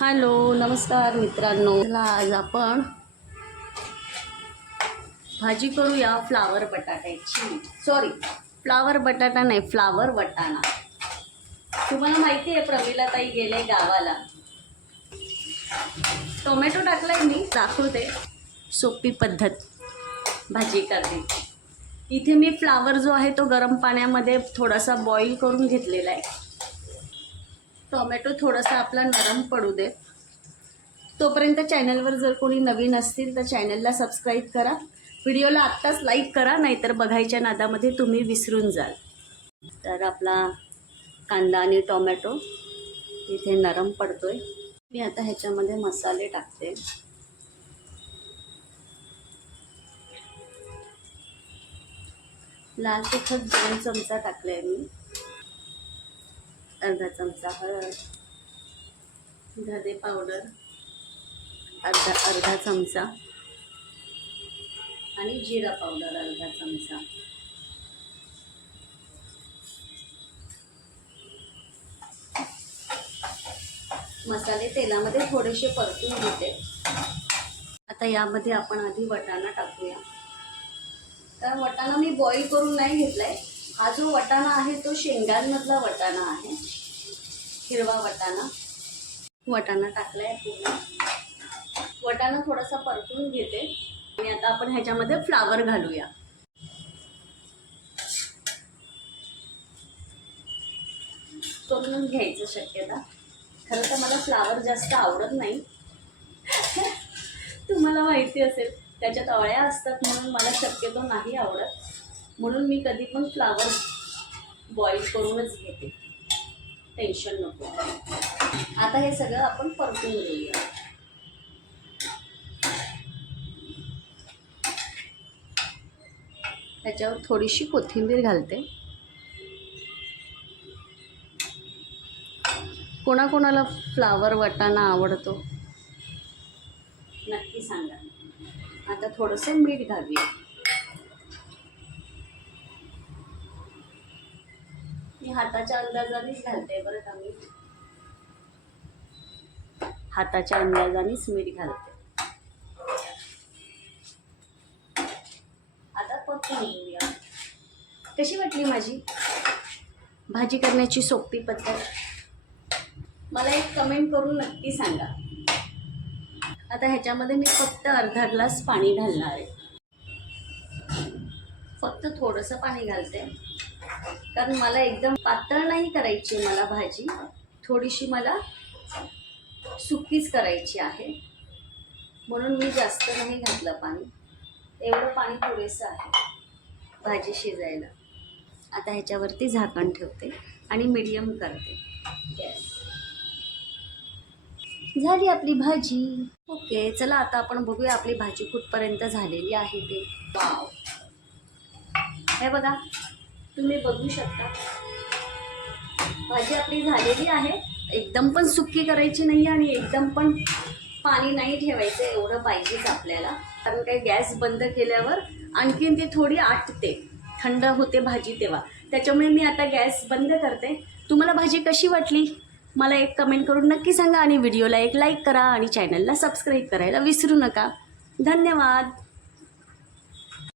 Hello नमस्कार मित्रांनो. आज आपण भाजी करूया फ्लावर बटाट्याची. सॉरी फ्लावर बटाटा नाही फ्लावर वटाणा. तुम्हाला माहिती आहे प्रमिला ताई गेले गावाला. टोमॅटो टाकलाय मी दाखवते. सोपी पद्धत भाजी करते इथे मी फ्लावर जो आहे तो गरम पाण्यामध्ये थोडासा बॉईल करून घेतलेला आहे. टोमॅटो थोडासा आपला नरम पडू दे. तोपर्यंत चॅनलवर जर कोणी नवीन असतील तर चॅनलला सबस्क्राईब करा. व्हिडिओला आत्ताच लाईक करा नाहीतर बघायच्या नादामध्ये तुम्ही विसरून जाल. तर आपला कांदा आणि टोमॅटो इथे नरम पडतो आहे मी आता ह्याच्यामध्ये मसाले टाकते. लाल तिखट दोन चमचा टाकले आहे मी. अर्धा चमचा हळद धने पावडर अर्धा अर्धा चमचा आणि जिरा पावडर अर्धा चमचा. मसाले तेलामध्ये थोडेसे परतून घेते. आता यामध्ये आपण आधी वटाणा टाकूया. तर वटाणा मी बॉईल करून नाही घेतलाय. हा जो वटाणा आहे तो शेंगांमधला वटाणा आहे. हिरवा वटाणा. वटाणा टाकलाय पूर्ण. वटाणा थोडासा परतून घेते. आणि आता आपण ह्याच्यामध्ये फ्लावर घालूया. करून घ्यायचं शक्यता. खरं तर मला फ्लावर जास्त आवडत नाही. तुम्हाला माहिती असेल त्याच्यात अळ्या असतात म्हणून मला शक्यतो नाही आवडत. म्हणून मी कधी पण फ्लावर बॉईल करूनच घेते. टेन्शन नको. आता हे सगळं आपण परतून घेऊया. त्याच्यावर थोडीशी कोथिंबीर घालते. कोणाकोणाला फ्लावर वाटाणा आवडतो? नक्की सांगा. आता थोडंसं मीठ घालूया. मी हाताच्या अंदाजानेच घालते बरं का मी. हाताच्या अंदाजानेच मीठ घालते. आता पक्की घेऊया कशी वाटली माझी? भाजी करण्याची सोपी पद्धत? मला एक कमेंट करून नक्की सांगा. आता ह्याच्यामध्ये मी फक्त अर्धा ग्लास पाणी घालणार आहे. फक्त थोडंसं पाणी घालते. कारण मला एकदम पातळ नाही करायची मला भाजी. थोडीशी मला सुकीच करायची आहे. म्हणून मी जास्त नाही घातलं पाणी. एवढं पाणी पुरेसं आहे भाजी शिजायला. आता ह्याच्यावरती झाकण ठेवते आणि मीडियम करते. गॅस झाली आपली भाजी. ओके चला आता आपण बघूया आपली भाजी कुठपर्यंत झालेली आहे ते. वाव हे बघा तुम्ही बघू शकता. भाजी आपली झालेली आहे. एकदम पण सुकी करायची नाही आणि एकदम पण पाणी नाही ठेवायचं एवढं पाहिजेच आपल्याला. कारण काही गॅस बंद केल्यावर आणखीन ती थोडी आटते. थंड होते भाजी तेव्हा. त्याच्यामुळे मी आता गॅस बंद करते. तुम्हाला भाजी कशी वाटली? मला एक कमेंट करून नक्की सांगा आणि व्हिडिओला एक लाईक करा आणि चॅनलला सबस्क्राईब करायला विसरू नका. धन्यवाद.